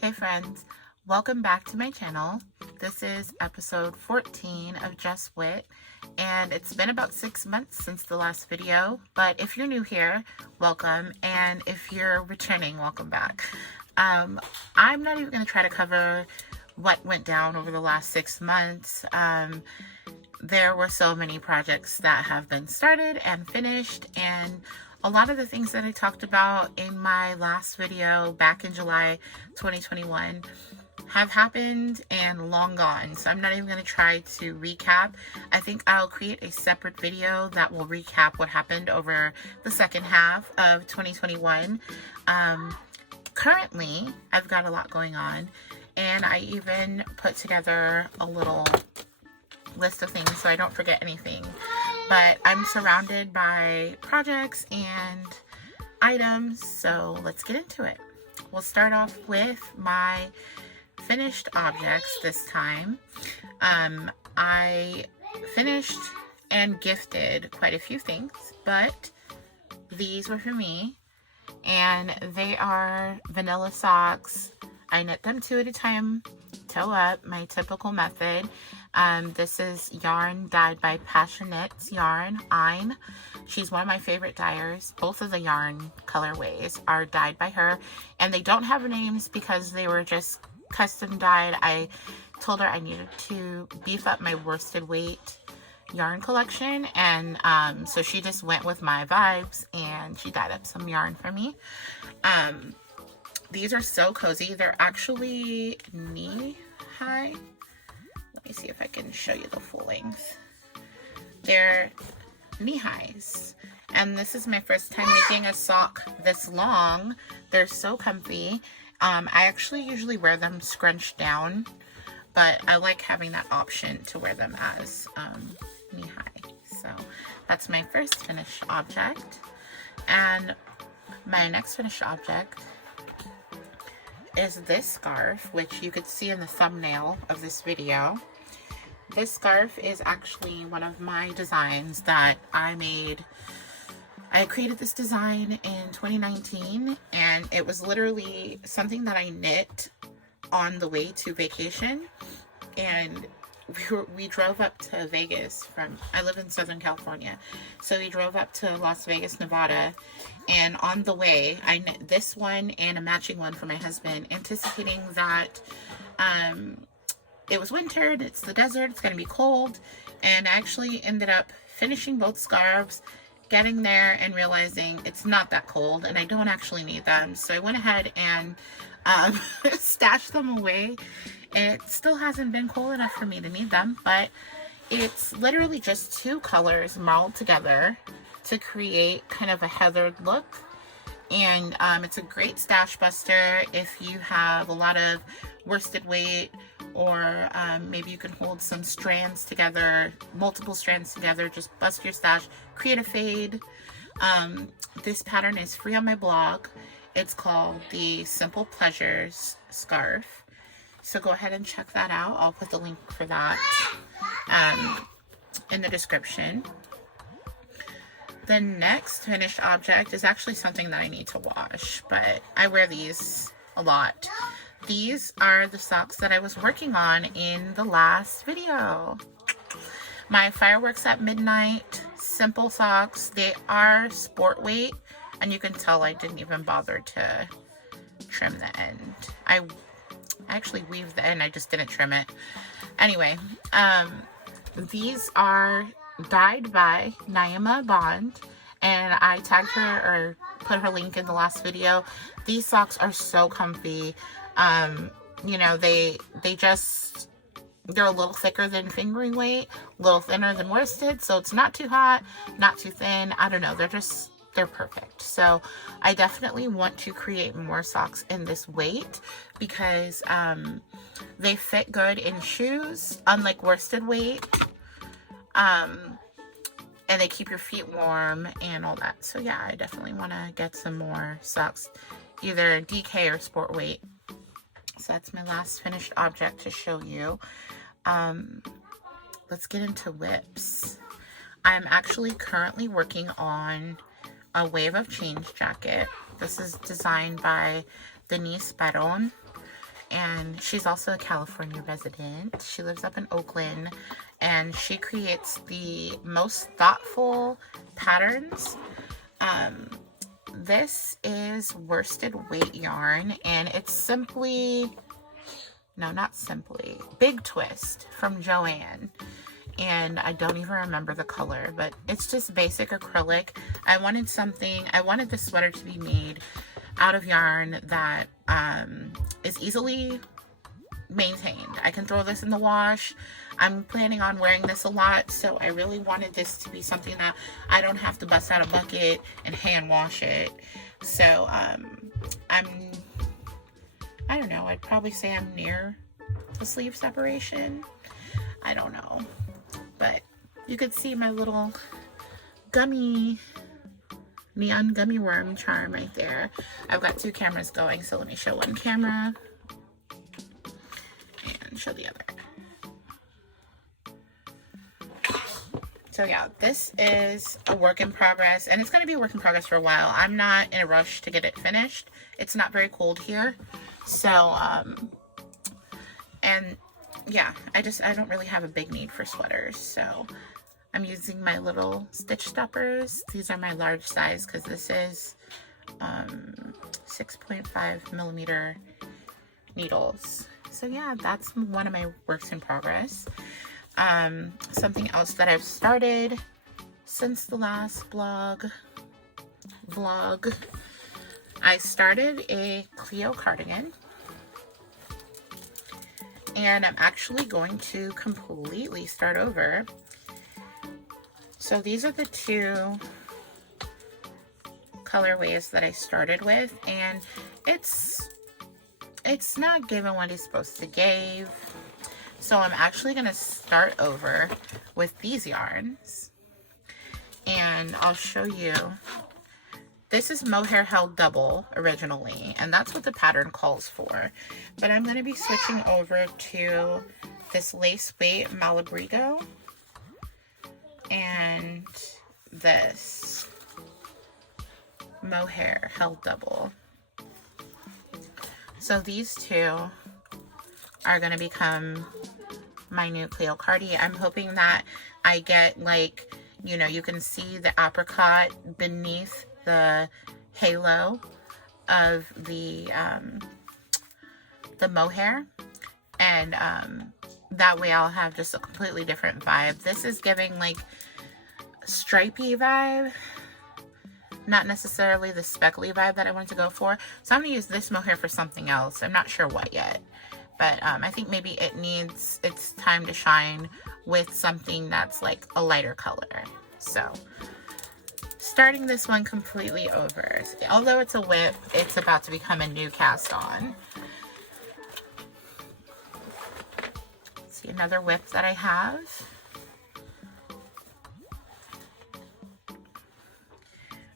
Hey friends, welcome back to my channel. This is episode 14 of Just Whit, and it's been about 6 months since the last video, but if you're new here, welcome, and if you're returning, welcome back. I'm not even going to try to cover what went down over the last 6 months. There were so many projects that have been started and finished, and a lot of the things that I talked about in my last video back in July 2021 have happened and long gone. So I'm not even going to try to recap. I think I'll create a separate video that will recap what happened over the second half of 2021. Currently, I've got a lot going on, and I even put together a little list of things so I don't forget anything. But I'm surrounded by projects and items, so let's get into it. We'll start off with my finished objects this time. I finished and gifted quite a few things, but these were for me, and they are vanilla socks. I knit them 2 at a time, toe up, my typical method. This is yarn dyed by Passionate Yarn, Ein. She's one of my favorite dyers. Both of the yarn colorways are dyed by her, and they don't have names because they were just custom dyed. I told her I needed to beef up my worsted weight yarn collection, and so she just went with my vibes and she dyed up some yarn for me. These are so cozy. They're actually knee high. Let me see if I can show you the full length. They're knee highs, and this is my first time making a sock this long. They're so comfy. I actually usually wear them scrunched down, but I like having that option to wear them as knee high. So that's my first finished object, and my next finished object is this scarf, which you could see in the thumbnail of this video. This scarf is actually one of my designs that I made. I created this design in 2019, and it was literally something that I knit on the way to vacation. And we drove up to Vegas I live in Southern California, so we drove up to Las Vegas, Nevada, and on the way I knit this one and a matching one for my husband, anticipating that it was winter and it's the desert, it's gonna be cold. And I actually ended up finishing both scarves, getting there and realizing it's not that cold and I don't actually need them, so I went ahead and stashed them away. It still hasn't been cold enough for me to need them, but it's literally just 2 colors marled together to create kind of a heathered look. And it's a great stash buster if you have a lot of worsted weight, or maybe you can hold some strands together, multiple strands together, just bust your stash, create a fade. This pattern is free on my blog. It's called the Simple Pleasures Scarf. So go ahead and check that out. I'll put the link for that in the description. The next finished object is actually something that I need to wash, but I wear these a lot. These are the socks that I was working on in the last video. My Fireworks at Midnight simple socks. They are sport weight, and you can tell I didn't even bother to trim the end. I actually weaved the end, I just didn't trim it. Anyway, these are dyed by Naima Bond, and I tagged her or put her link in the last video. These socks are so comfy. You know, they're a little thicker than fingering weight, a little thinner than worsted, so it's not too hot, not too thin. I don't know, they're perfect. So I definitely want to create more socks in this weight because they fit good in shoes, unlike worsted weight, and they keep your feet warm and all that. So yeah, I definitely want to get some more socks, either DK or sport weight. So that's my last finished object to show you. Let's get into whips. I'm actually currently working on a Wave of Change jacket. This is designed by Denise, Bayron, and she's also a California resident. She lives up in Oakland, and she creates the most thoughtful patterns. This is worsted weight yarn, and it's simply, no, not simply, Big Twist from Joann. And I don't even remember the color, but it's just basic acrylic. I wanted this sweater to be made out of yarn that is easily maintained. I can throw this in the wash. I'm planning on wearing this a lot, so I really wanted this to be something that I don't have to bust out a bucket and hand wash it. So I don't know, I'd probably say I'm near the sleeve separation. I don't know, but you could see my little neon gummy worm charm right there. I've got 2 cameras going, so let me show one camera and show the other. So yeah, this is a work in progress, and it's going to be a work in progress for a while. I'm not in a rush to get it finished. It's not very cold here. So, and yeah, I don't really have a big need for sweaters. So I'm using my little stitch stoppers. These are my large size because this is 6.5 millimeter needles. So yeah, that's one of my works in progress. Something else that I've started since the last vlog, I started a Clio cardigan, and I'm actually going to completely start over. So these are the 2 colorways that I started with, and it's not giving what it's supposed to give. So I'm actually going to start over with these yarns, and I'll show you. This is mohair held double originally, and that's what the pattern calls for. But I'm going to be switching over to this lace weight Malabrigo and this mohair held double. So these 2 are going to become my new Clio Cardi. I'm hoping that I get, like, you know, you can see the apricot beneath the halo of the mohair, and that way I'll have just a completely different vibe. This is giving like stripey vibe, not necessarily the speckly vibe that I wanted to go for. So I'm gonna use this mohair for something else. I'm not sure what yet. But I think maybe it needs its time to shine with something that's like a lighter color. So starting this one completely over. Although it's a whip, it's about to become a new cast on. See another whip that I have.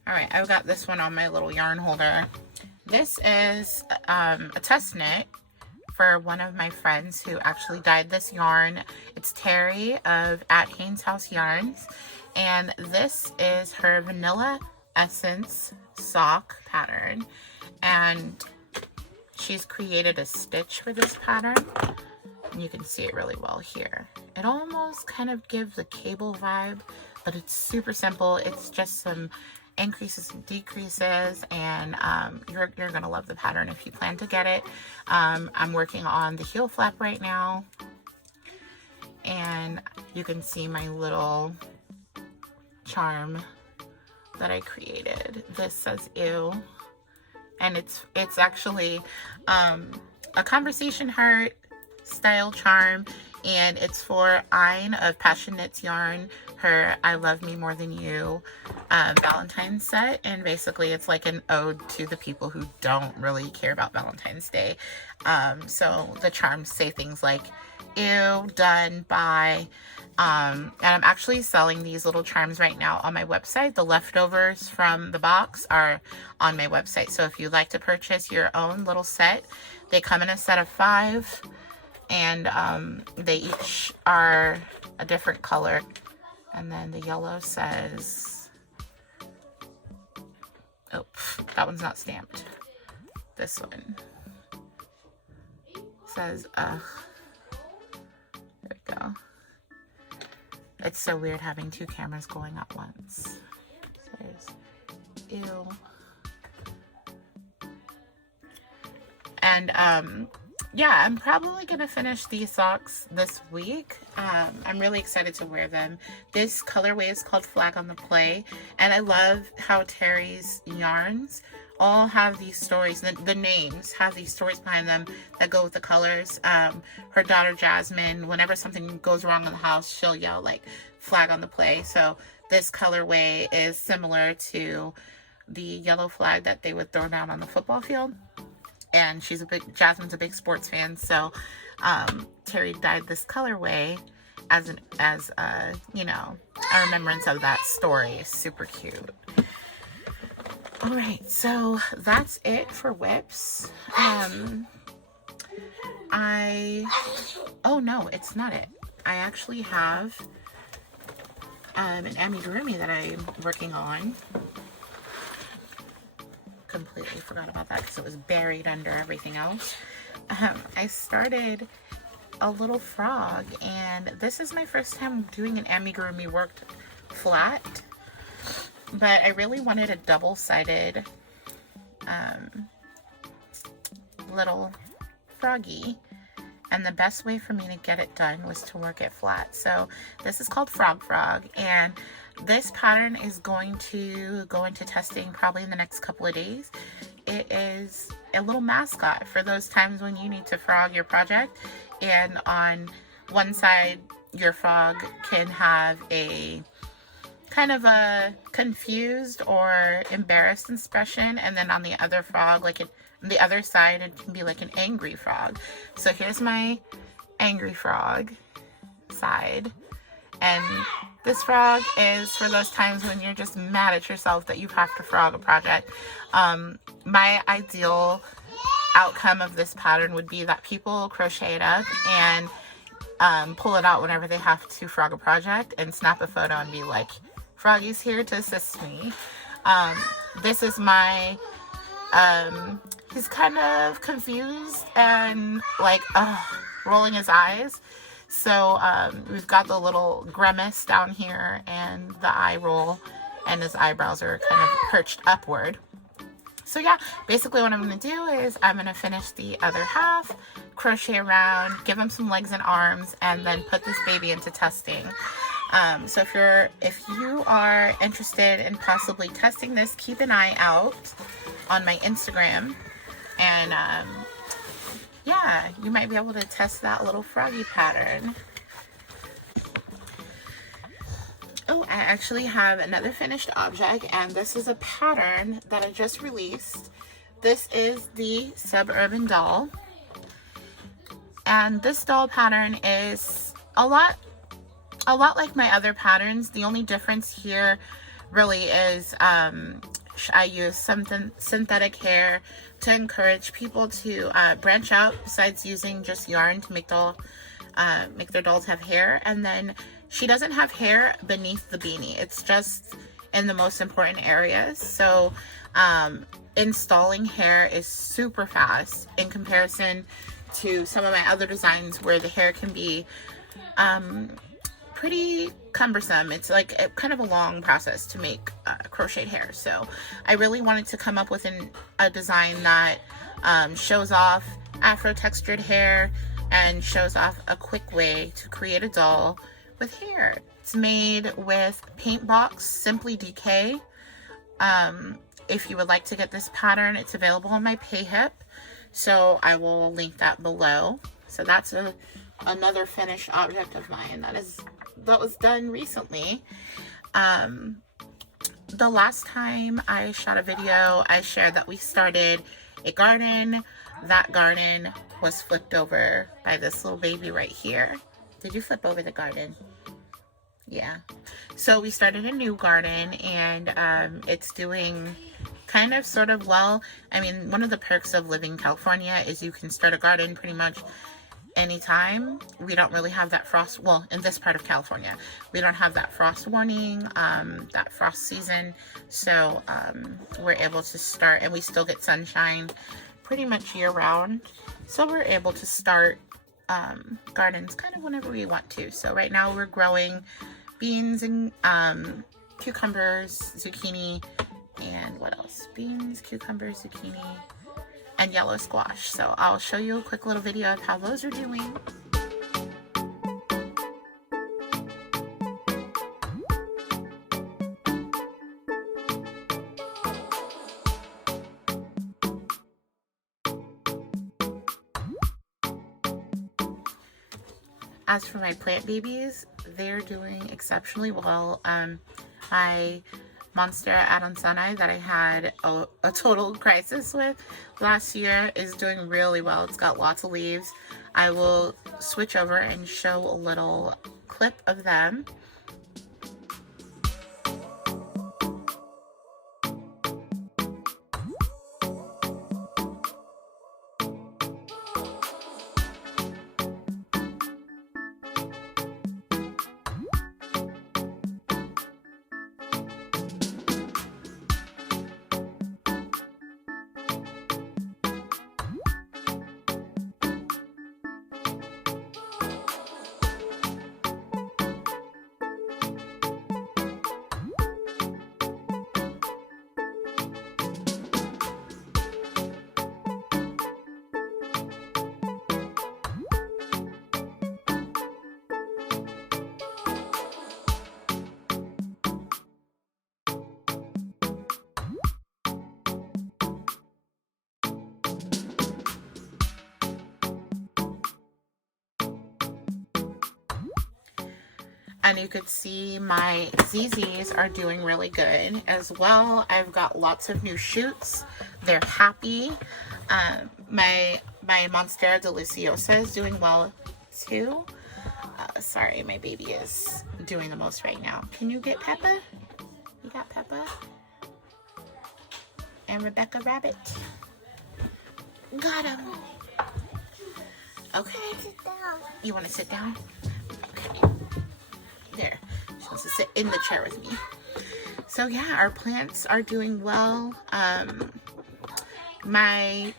All right, I've got this one on my little yarn holder. This is a test knit for one of my friends who actually dyed this yarn. It's Terry of at Haynes House Yarns, and this is her Vanilla Essence sock pattern, and she's created a stitch for this pattern, and you can see it really well here. It almost kind of gives a cable vibe, but it's super simple. It's just some increases and decreases, and you're gonna love the pattern if you plan to get it. I'm working on the heel flap right now, and you can see my little charm that I created. This says ew, and it's actually a conversation heart style charm, and it's for Ayn of Passion Knits Yarn, her I Love Me More Than You Valentine's set. And basically it's like an ode to the people who don't really care about Valentine's Day. So the charms say things like ew, done, bye. And I'm actually selling these little charms right now on my website. The leftovers from the box are on my website. So if you'd like to purchase your own little set, they come in a set of 5. And they each are a different color. And then the yellow says, oh, that one's not stamped. This one. says, ugh. There we go. It's so weird having two cameras going at once. It says, ew. And, yeah, I'm probably going to finish these socks this week. I'm really excited to wear them. This colorway is called Flag on the Play. And I love how Terry's yarns all have these stories. The names have these stories behind them that go with the colors. Her daughter Jasmine, whenever something goes wrong in the house, she'll yell like Flag on the Play. So this colorway is similar to the yellow flag that they would throw down on the football field. And Jasmine's a big sports fan, so Terry dyed this colorway as you know, a remembrance of that story. Super cute. All right, so that's it for whips. Oh no, it's not it. I actually have an amigurumi that I'm working on. Completely forgot about that because it was buried under everything else. I started a little frog, and this is my first time doing an amigurumi worked flat, but I really wanted a double-sided little froggy, and the best way for me to get it done was to work it flat. So this is called Frog, and this pattern is going to go into testing probably in the next couple of days. It is a little mascot for those times when you need to frog your project, and on one side your frog can have a kind of a confused or embarrassed expression, and then on the other frog, like on the other side, it can be like an angry frog. So here's my angry frog side, and this frog is for those times when you're just mad at yourself that you have to frog a project. My ideal outcome of this pattern would be that people crochet it up and pull it out whenever they have to frog a project and snap a photo and be like, Froggy's here to assist me. This is my, he's kind of confused and like, rolling his eyes. So we've got the little grimace down here and the eye roll, and his eyebrows are kind of perched upward. So yeah, basically what I'm going to do is I'm going to finish the other half, crochet around, give him some legs and arms, and then put this baby into testing. So if you are interested in possibly testing this, keep an eye out on my Instagram, and yeah, you might be able to test that little froggy pattern. Oh, I actually have another finished object, and this is a pattern that I just released. This is the Suburban Doll, and this doll pattern is a lot like my other patterns. The only difference here really is I use some synthetic hair to encourage people to branch out besides using just yarn to make their dolls have hair. And then she doesn't have hair beneath the beanie. It's just in the most important areas. So installing hair is super fast in comparison to some of my other designs where the hair can be pretty cumbersome. It's like kind of a long process to make crocheted hair. So I really wanted to come up with a design that shows off Afro textured hair and shows off a quick way to create a doll with hair. It's made with Paint Box Simply DK. If you would like to get this pattern, it's available on my PayHip, so I will link that below. So that's another finished object of mine that was done recently. The last time I shot a video, I shared that we started a garden. That garden was flipped over by this little baby right here. Did you flip over the garden? Yeah. So we started a new garden, and it's doing kind of sort of well. I mean, one of the perks of living in California is you can start a garden pretty much anytime. We don't really have that frost, well, in this part of California, we don't have that frost warning, that frost season. So we're able to start, and we still get sunshine pretty much year round. So we're able to start gardens kind of whenever we want to. So right now we're growing beans and cucumbers, zucchini, and what else? Beans, cucumbers, zucchini, and yellow squash. So I'll show you a quick little video of how those are doing. As for my plant babies, they're doing exceptionally well. My Monstera adansonii that I had a total crisis with last year is doing really well. It's got lots of leaves. I will switch over and show a little clip of them. And you could see my ZZs are doing really good as well. I've got lots of new shoots. They're happy. My Monstera deliciosa is doing well too. Sorry, my baby is doing the most right now. Can you get Peppa? You got Peppa? And Rebecca Rabbit. Got him. Okay. You want to sit down? Okay. There. She wants to sit in the chair with me. So yeah, our plants are doing well. My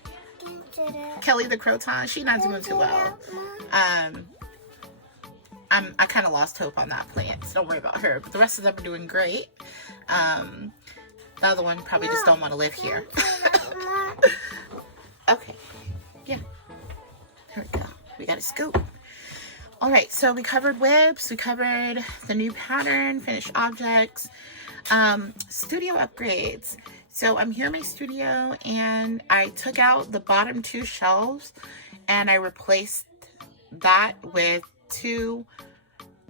Kelly the Croton, she's not doing too well. I kind of lost hope on that plant, so don't worry about her. But the rest of them are doing great. The other one probably just don't want to live here. Okay. Yeah. There we go. We got a scoop. All right, so we covered webs, we covered the new pattern, finished objects, studio upgrades. So I'm here in my studio and I took out the bottom two shelves and I replaced that with two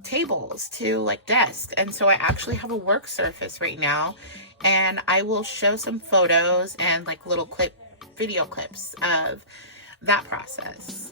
tables, two like desks. And so I actually have a work surface right now, and I will show some photos and like little video clips of that process.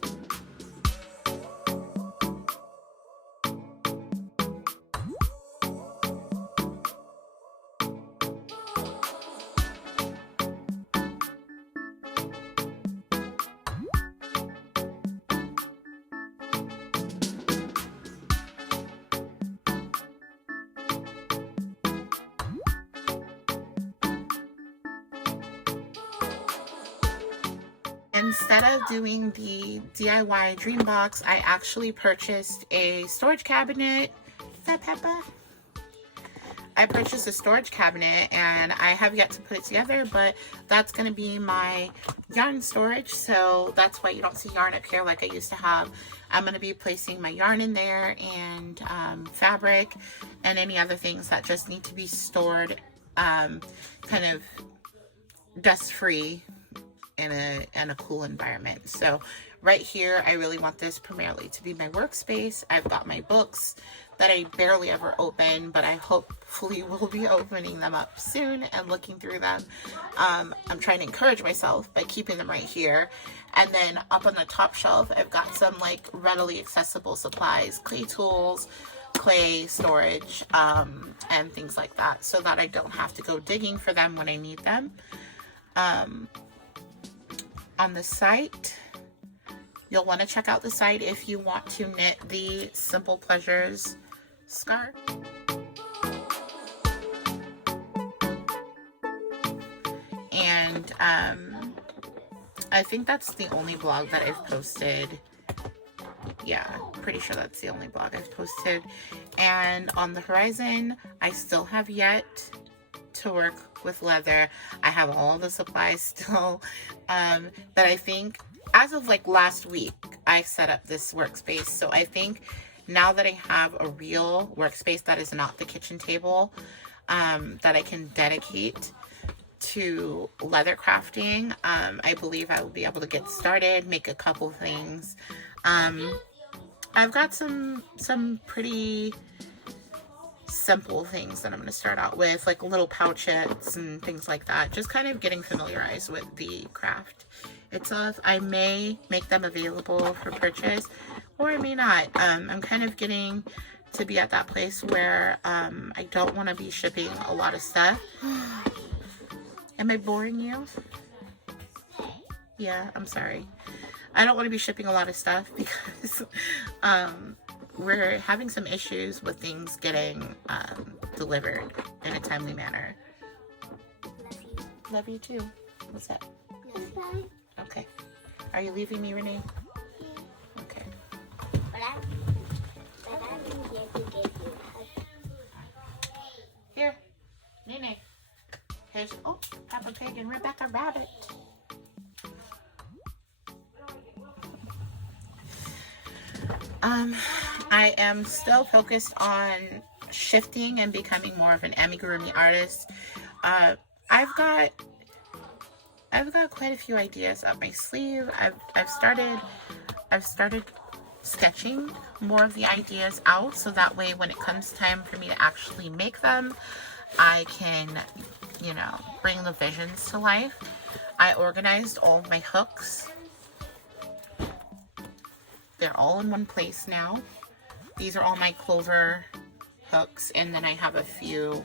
Instead of doing the DIY dream box, I actually purchased a storage cabinet. Is that Peppa? I purchased a storage cabinet and I have yet to put it together, but that's going to be my yarn storage. So that's why you don't see yarn up here like I used to have. I'm going to be placing my yarn in there and fabric and any other things that just need to be stored kind of dust-free in a cool environment. So right here, I really want this primarily to be my workspace. I've got my books that I barely ever open, but I hopefully will be opening them up soon and looking through them. I'm trying to encourage myself by keeping them right here. And then up on the top shelf, I've got some like readily accessible supplies, clay tools, clay storage, and things like that, so that I don't have to go digging for them when I need them. On the site, you'll want to check out the site if you want to knit the Simple Pleasures scarf. And I think that's the only blog that I've posted. Yeah, pretty sure that's the only blog I've posted. And on the horizon, I still have yet to work with leather. I have all the supplies still. But I think as of like last week, I set up this workspace. So I think now that I have a real workspace that is not the kitchen table, that I can dedicate to leather crafting, I believe I will be able to get started, make a couple things. I've got some pretty simple things that I'm going to start out with, like little pouchettes and things like that, just kind of getting familiarized with the craft itself. I may make them available for purchase, or I may not. I'm kind of getting to be at that place where I don't want to be shipping a lot of stuff. Am I boring you? Yeah, I'm sorry. I don't want to be shipping a lot of stuff because we're having some issues with things getting delivered in a timely manner. Love you too. What's that? Bye. Okay. Are you leaving me, Renee? Okay. Here, Nene. Here's, oh, Peppa Pig and Rebecca Rabbit. I am still focused on shifting and becoming more of an amigurumi artist. I've got quite a few ideas up my sleeve. I've started sketching more of the ideas out, so that way when it comes time for me to actually make them, I can, you know, bring the visions to life. I organized all of my hooks. They're all in one place now. These are all my clover hooks, and then I have a few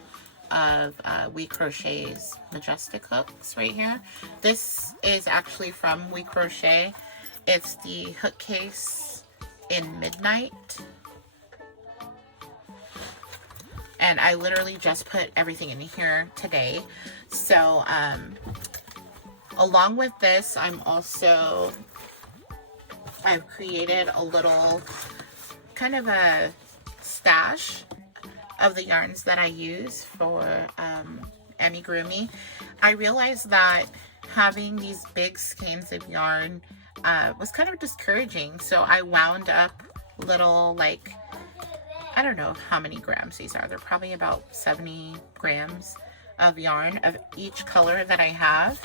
of Whit Crochet's Majestic hooks right here. This is actually from Whit Crochet. It's the hook case in Midnight. And I literally just put everything in here today. So, along with this, I've created a little kind of a stash of the yarns that I use for amigurumi. I realized that having these big skeins of yarn was kind of discouraging, so I wound up little, like, I don't know how many grams these are. They're probably about 70 grams of yarn of each color that I have,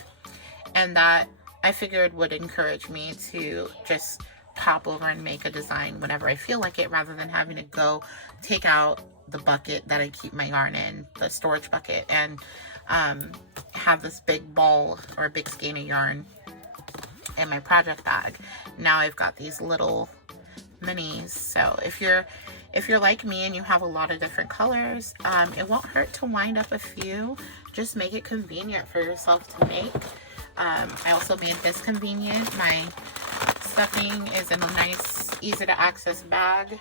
and that I figured would encourage me to just pop over and make a design whenever I feel like it, rather than having to go take out the bucket that I keep my yarn in, the storage bucket, and have this big ball or a big skein of yarn in my project bag. Now I've got these little minis. So if you're like me and you have a lot of different colors, it won't hurt to wind up a few. Just make it convenient for yourself to make. I also made this convenient. My stuffing is in a nice, easy to access bag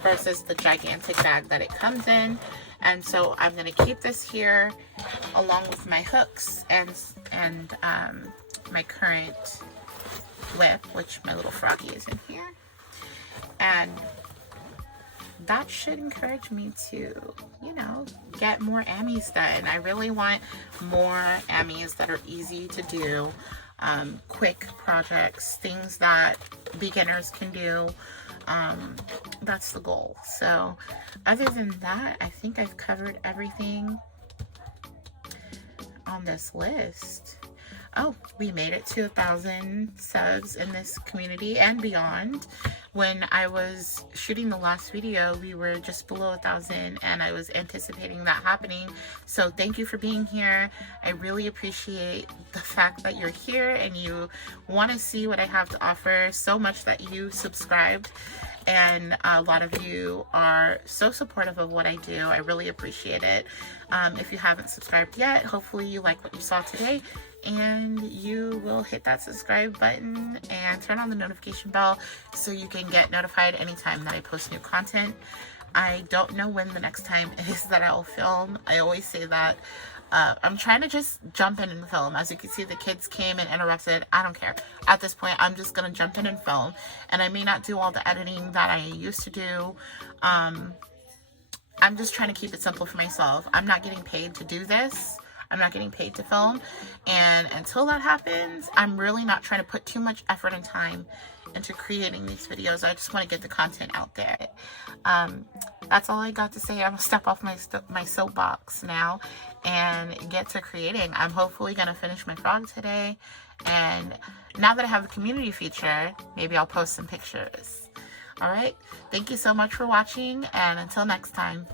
versus the gigantic bag that it comes in. And so I'm going to keep this here along with my hooks and my current whip, which my little froggy is in here. And that should encourage me to, you know, get more amis done. I really want more amis that are easy to do, quick projects, things that beginners can do. That's the goal. So other than that, I think I've covered everything on this list. Oh, we made it to 1,000 subs in this community and beyond. When I was shooting the last video, we were just below 1,000, and I was anticipating that happening. So thank you for being here. I really appreciate the fact that you're here and you want to see what I have to offer so much that you subscribed. And a lot of you are so supportive of what I do. I really appreciate it. If you haven't subscribed yet, hopefully you like what you saw today, and you will hit that subscribe button and turn on the notification bell so you can get notified anytime that I post new content. I don't know when the next time is that I'll film. I always say that. I'm trying to just jump in and film. As you can see, the kids came and interrupted. I don't care. At this point, I'm just going to jump in and film. And I may not do all the editing that I used to do. I'm just trying to keep it simple for myself. I'm not getting paid to do this. I'm not getting paid to film. And until that happens, I'm really not trying to put too much effort and time into creating these videos. I just want to get the content out there. That's all I got to say. I'm gonna step off my soapbox now and get to creating. I'm hopefully gonna finish my frog today, and now that I have the community feature, maybe I'll post some pictures. All right, thank you so much for watching, and until next time.